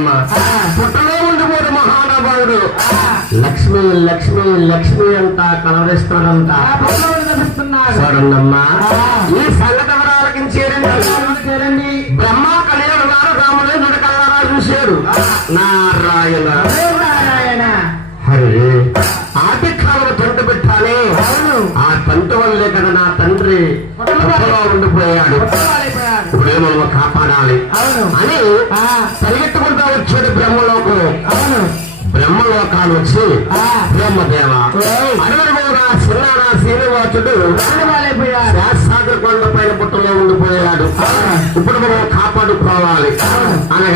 చూడమ్మా, పుట్టలో ఉండిపోడు మహానుభావుడు లక్ష్మి లక్ష్మి లక్ష్మి అంతా కలవరిస్తాడంట. చూడండమ్మా, ఈ సంగతి ఎవరాలకి చేరండి. బ్రహ్మ కళ్యాణ రాముడు నడకల్లారా చూశాడు. నారాయణ హరి ఆటి కాలం తంటు పెట్టాలి. ఆ తంటు వల్లే కదా నా తండ్రి పుట్టలో ఉండిపోయాడు. ఇప్పుడేమో కాపాడాలి అని పరిగెత్తుకుంటా వచ్చాడు బ్రహ్మలోకం. బ్రహ్మలోకాలు వచ్చి బ్రహ్మదేవ అడవుడుగా చిన్నారా శ్రీనివాసుడు శాస్త్రాగ్ర కొండ పైన పుట్టలో ఉండిపోయాడు. ఇప్పుడు మనం కాపాడుకోవాలి అనగా